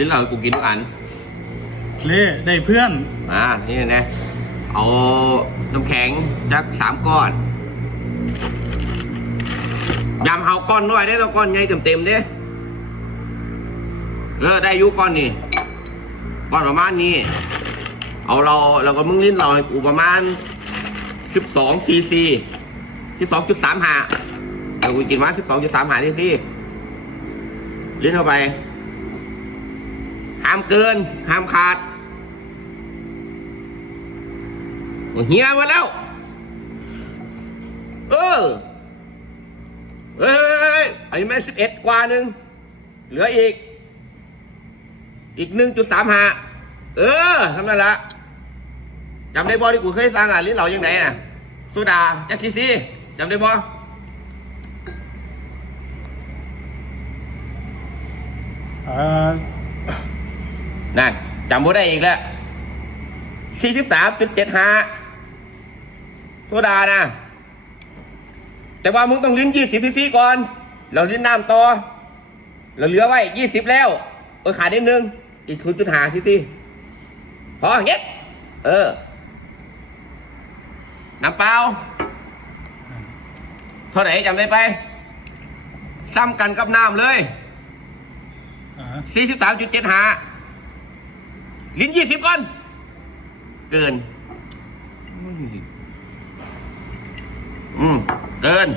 ลิ้นเรากูกินทุกอันเล่ได้เพื่อน อ่านี่นะเอาน้ำแข็งจักสามก้อนยำเอาก้อนน้อยได้ต้องก้อนใหญ่เต็มๆเด้เออได้อยุก้อนนี่ก้อนประมาณนี้ เอาเราเราก็มึงลิ้นเราให้กูประมาณสิบสองซีซีสิบสองจุดสามหาเดี๋ยวกูกินมาสิบสองจุดสามหาซีซีลิ้นเข้าไปห้ามเกิน ห้ามขาดเฮียมาแล้ว เออเฮ้ยอันนี้แม่สิบเอ็ดกว่าหนึ่งเหลืออีก อีกหนึ่งจุดสามห้าเออทำนั่นละจำได้บ่ที่กูเคยสั่งอะลิ้นเหล่ายังไงน่ะโซดาแจ็คคีซี่จำได้บ่อ่อ นั่นจำบ่ได้อีกแล้วสี่สิบสามจุดเจ็ดห้าโซดานะ แต่ว่ามึงต้องลิ้นยี่สิบซีซีก่อน เราลิ้นน้ำต่อ เราเหลือไว้ยี่สิบแล้ว เออขาดนิดนึง อีกศูนย์จุดห้าซีซีพอเย็ดเออ น้ำเปล่า เท่าไหร่จำได้ไป ซ้ำกันกับน้ำเลยอ่าสี่สิบสามจุดเจ็ดห้า ลิ้นยี่สิบก่อน เกิน อืม เกิน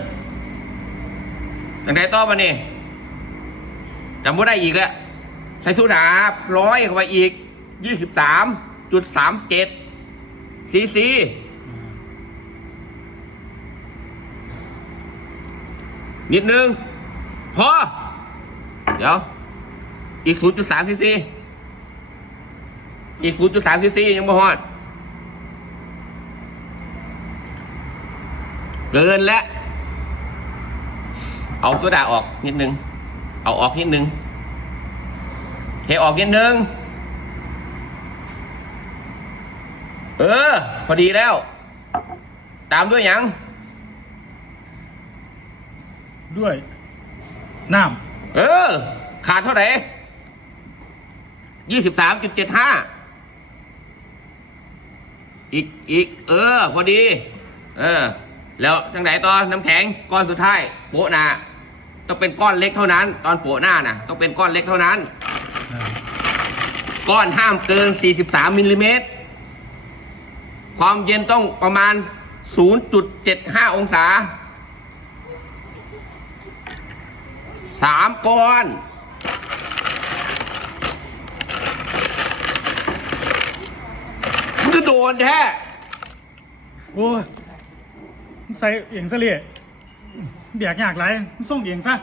ตั้งแต่ต่อมานี่จำไม่ได้อีกแล้วใช้สุดาร้อยเข้าไปอีกยี่สิบสามจุดสามเจ็ดซีซีนิดนึง พอ เดี๋ยว อีก0.3ซีซี อีก0.3ซีซียังไม่ฮอดเกินแล้วเอาโซดาออกนิดนึง เอาออกนิดนึงเทออกนิดนึง เออ พอดีแล้ว ตามด้วยหยัง ด้วยน้เออ ขาดเท่าไหร่ยี่สิบสามจุดเจ็ดห้า อีกอีกเออพอดี เออ แล้วจังไหนตอนน้ำแข็งก้อนสุดท้ายโปะหนาต้องเป็นก้อนเล็กเท่านั้น ตอนโปะหน้าน่ะต้องเป็นก้อนเล็กเท่านั้น ก้อนห้ามเกิน 43มิลลิเมตรความเย็นต้องประมาณ 0.75 องศาสามก้อน ก็โดนแท้โอ้ยใส่เอียงซะเลยเดียกยากไรส่งเอียงซะ